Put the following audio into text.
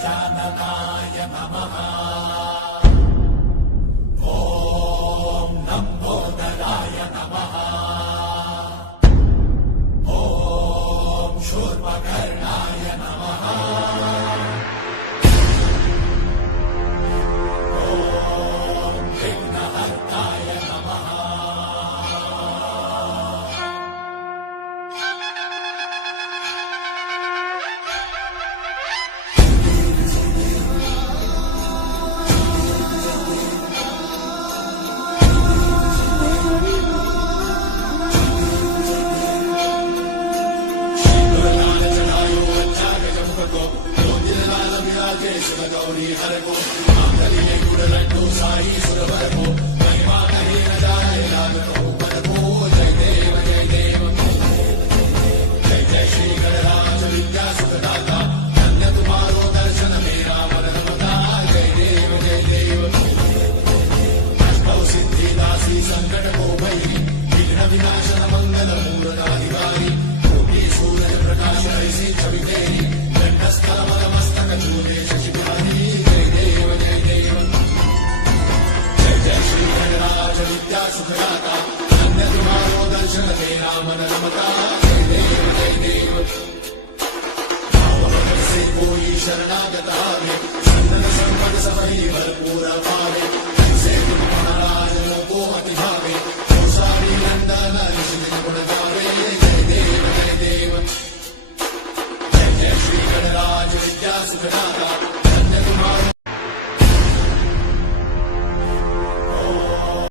गजाननाय नमः। ॐ लम्बोदराय नमः। ॐ शूर्पकर्णाय नमः। ॐ विघ्नहर्ताय नमः। गौरी हर को मांगल्ये गुणरट्टु साई सुरवर को महिमा कहे न जाए लाग ऊपर को। जय देव जय देव जय जय श्री गणराज विद्या सुखदाता। धन्य तुम्हारो दर्शन मेरा मन रमता। जय देव जय देव अष्टौ सिद्धि दासी संकट को भई। विघ्न विनाशन मंगल मूलनाधिकारी। कोटि सूरज प्रकाश ऐसी छवि तेरी। दंडस्थल मस्तक चूले विद्या सुखदाता। धन्य तुम्हारो दर्शन तेरा मन रमता। जय देव जय देव भाव से कोई शरणागत आवे। संतन संपद सबही भरपूर पावे। से तुम महाराज को अति भावे।